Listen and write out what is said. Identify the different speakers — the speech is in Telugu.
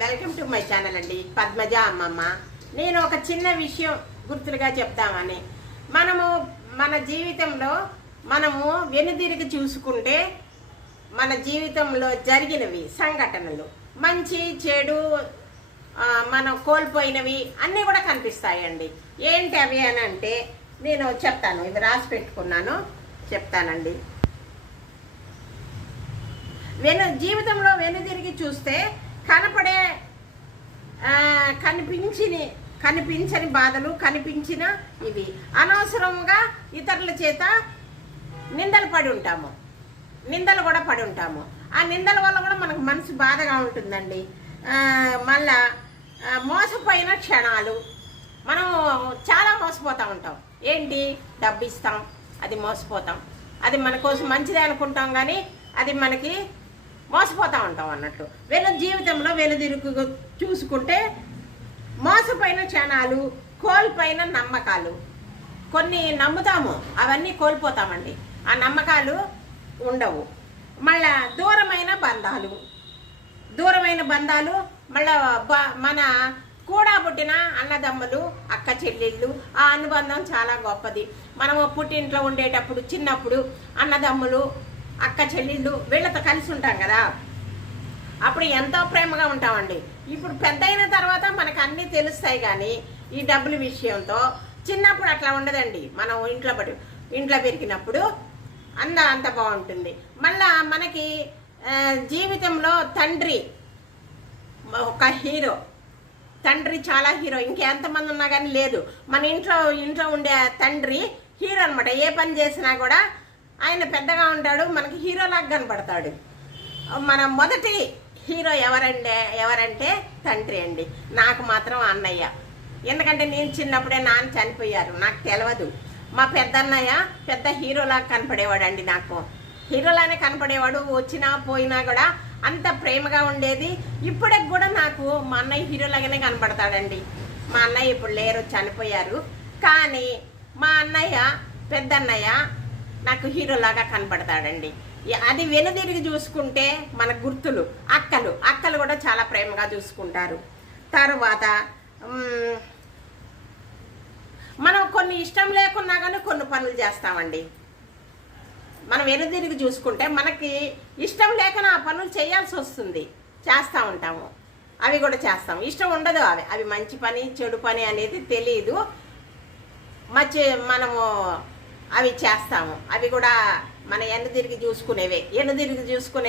Speaker 1: వెల్కమ్ టు మై ఛానల్ అండి. పద్మజ అమ్మమ్మ. నేను ఒక చిన్న విషయం గుర్తులుగా చెప్తామని. మనము మన జీవితంలో మనము వెనుదిరిగి చూసుకుంటే మన జీవితంలో జరిగినవి సంఘటనలు మంచి చెడు మనం కోల్పోయినవి అన్నీ కూడా కనిపిస్తాయండి. ఏంటి అవి అని అంటే నేను చెప్తాను. ఇది రాసి పెట్టుకున్నాను. చెప్తానండి. వెను జీవితంలో వెనుదిరిగి చూస్తే కనపడే కనిపించిని కనిపించని బాధలు కనిపించిన ఇవి. అనవసరంగా ఇతరుల చేత నిందలు పడి ఉంటాము. నిందలు కూడా పడి ఉంటాము. ఆ నిందల వల్ల కూడా మనకు మనసు బాధగా ఉంటుందండి. మళ్ళా మోసపోయిన క్షణాలు. మనం చాలా మోసపోతూ ఉంటాం. ఏంటి? డబ్బు ఇస్తాం అది మోసపోతాం. అది మన కోసం మంచిదే అనుకుంటాం కానీ అది మనకి మోసపోతూ ఉంటాం అన్నట్టు. వీళ్ళ జీవితంలో వెలుదిరుకు చూసుకుంటే మోసపోయిన క్షణాలు కోల్పోయిన నమ్మకాలు. కొన్ని నమ్ముతాము అవన్నీ కోల్పోతామండి. ఆ నమ్మకాలు ఉండవు. మళ్ళా దూరమైన బంధాలు. దూరమైన బంధాలు మళ్ళా బ- మన కూడా పుట్టిన అన్నదమ్ములు అక్క చెల్లెళ్ళు ఆ అనుబంధం చాలా గొప్పది. మనము పుట్టింట్లో ఉండేటప్పుడు చిన్నప్పుడు అన్నదమ్ములు అక్క చెల్లెళ్ళు వీళ్ళతో కలిసి ఉంటాం కదా. అప్పుడు ఎంతో ప్రేమగా ఉంటామండి. ఇప్పుడు పెద్ద అయిన తర్వాత మనకు అన్నీ తెలుస్తాయి కానీ ఈ డబ్బుల విషయంతో చిన్నప్పుడు అట్లా ఉండదండి. మనం ఇంట్లో పడి ఇంట్లో పెరిగినప్పుడు అంద అంత బాగుంటుంది. మళ్ళా మనకి జీవితంలో తండ్రి ఒక హీరో. తండ్రి చాలా హీరో. ఇంకెంతమంది ఉన్నా కానీ లేదు. మన ఇంట్లో ఇంట్లో ఉండే తండ్రి హీరో అనమాట ఏ పని చేసినా కూడా ఆయన పెద్దగా ఉంటాడు మనకి హీరోలాగా కనపడతాడు. మన మొదటి హీరో ఎవరంటే ఎవరంటే తండ్రి అండి. నాకు మాత్రం అన్నయ్య. ఎందుకంటే నేను చిన్నప్పుడే నాన్న చనిపోయారు నాకు తెలియదు మా పెద్దన్నయ్య పెద్ద హీరోలాగా కనపడేవాడండి నాకు. హీరోలానే కనపడేవాడు వచ్చినా పోయినా కూడా అంత ప్రేమగా ఉండేది. ఇప్పటికి కూడా నాకు మా అన్నయ్య హీరోలాగానే కనపడతాడండి. మా అన్నయ్య ఇప్పుడు లేరు చనిపోయారు. కానీ మా అన్నయ్య పెద్దన్నయ్య నాకు హీరోలాగా కనపడతాడండి. అది వెనుదిరిగి చూసుకుంటే మన గుర్తులు అక్కలు అక్కలు కూడా చాలా ప్రేమగా చూసుకుంటారు. తర్వాత మనం కొన్ని ఇష్టం లేకున్నా కానీ కొన్ని పనులు చేస్తామండి. మనం వెనుదిరిగి చూసుకుంటే మనకి ఇష్టం లేకనా ఆ పనులు చేయాల్సి వస్తుంది. చేస్తూ ఉంటాము. అవి కూడా చేస్తాం. ఇష్టం ఉండదు అవి. అవి మంచి పని చెడు పని అనేది తెలియదు మంచి మనము అవి చేస్తాము. అవి కూడా మన ఎన్ను తిరిగి చూసుకునేవే. ఎన్ను తిరిగి చూసుకునే